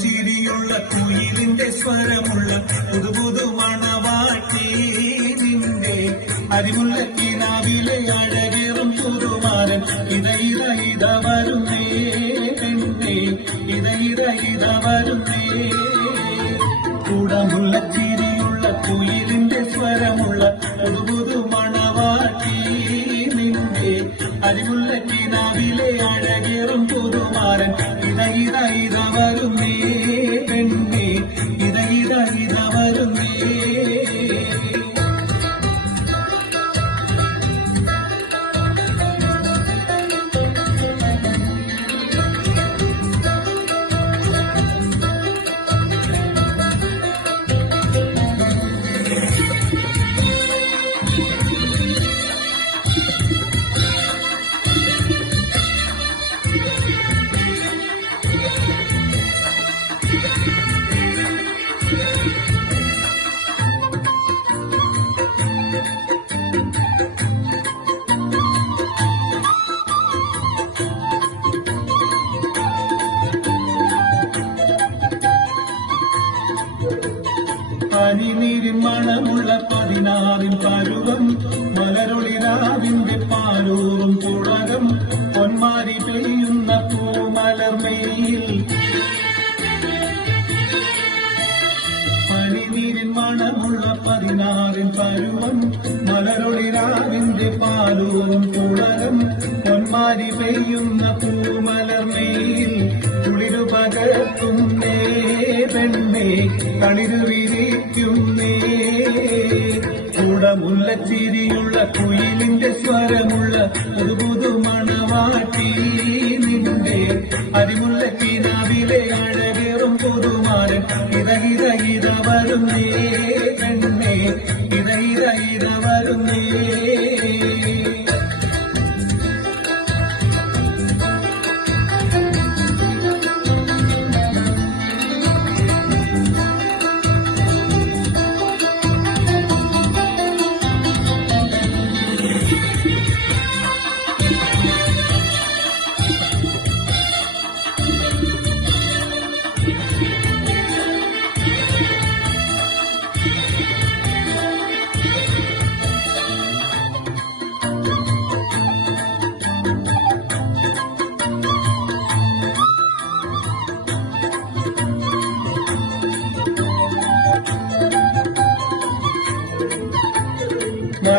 ചിരിയുള്ള കുയിലിന്റെ സ്വരമുള്ള പുതുപുതു മണവാട്ടി നിന്റെ അരിമുല്ല കിനാവിലെ അഴകേറും പുതുമാരൻ ഇത വരുന്നേ പെണ്ണേ ഇത വരുന്നേ കൂടമുള്ള ചിരിയുള്ള കുയിലിന്റെ സ്വരമുള്ള പുതുപുതു മണവാട്ടി നിന്റെ അരിമുല്ല കിനാവിലെ അഴകേറും പുതുമാരൻ ഇത വരുന്നേ പെണ്ണേ ഇത വരുന്നേ പനിനീരിൻ മണമുള്ള 16 പരുവം മലരൊളിരാവിന്റെ പാലൂറും പുളകം പൊന്മാരി പെയ്യുന്ന പൂമലർമയിൽ പനിനീരിൻ മണമുള്ള 16 പരുവം മലരൊളിരാവിന്റെ പാലൂറും പുളകം പൊന്മാരി പെയ്യുന്ന പൂമലർമയിൽ കുളിരു പകർത്തുന്നേ പെണ്ണേ കണിരു വിരിക്കുന്നേ കൂടമുള്ള ചിരിയുള്ള കുയിലിന്റെ സ്വരമുള്ള ഒരു പുതു മണവാട്ടി നിന്റെ അരിമുല്ല കിനാവിലെ അഴകേറും പുതുമാരൻ ഇത വരുന്നേ പെണ്ണേ ഇത വരുന്നേ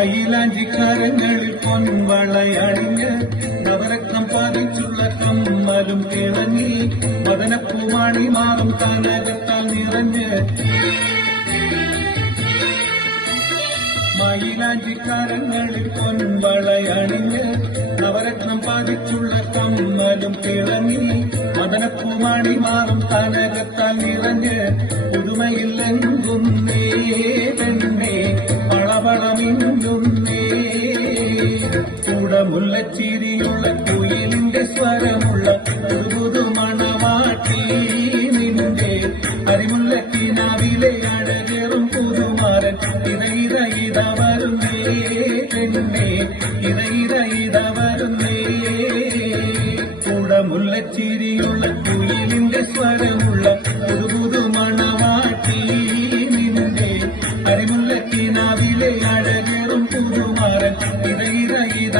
മയിലാഞ്ചിക്കാരങ്ങളിൽ പൊൻവളയണിഞ്ഞ് നവരത്നം പതിച്ചുള്ള കമ്മലും തിളങ്ങി മദനപ്പൂമാണി മാറും കനകത്താൽ നിറഞ്ഞ് മയിലാഞ്ചിക്കാരങ്ങളിൽ പൊൻവളയണിഞ്ഞ് നവരത്നം പതിച്ചുള്ള കമ്മലും തിളങ്ങി മദനപ്പൂമാണി മാറും കനകത്താൽ നിറഞ്ഞ് പുതുമയില്ലെങ്കുന്നേ പെണ്ണേ വളമിന്നുന്നേ കൂടമുല്ലച്ചിരിയുള്ള കുയിലിന്റെ സ്വരമുള്ള പുതു മണവാട്ടി നിന്റെ അരിമുല്ല കിനാവിലെ അഴകേറും പുതുമാരൻ ഇത വരുന്നേ പെണ്ണേ ഇത വരുന്നേ കൂടമുല്ലച്ചിരിയുള്ള കുയിലിന്റെ സ്വരമുള്ള പുതു മണവാട്ടി നിന്റെ അരിമുല്ല കിനാവിലെ അഴകേറും പുതുമാരൻ ഇത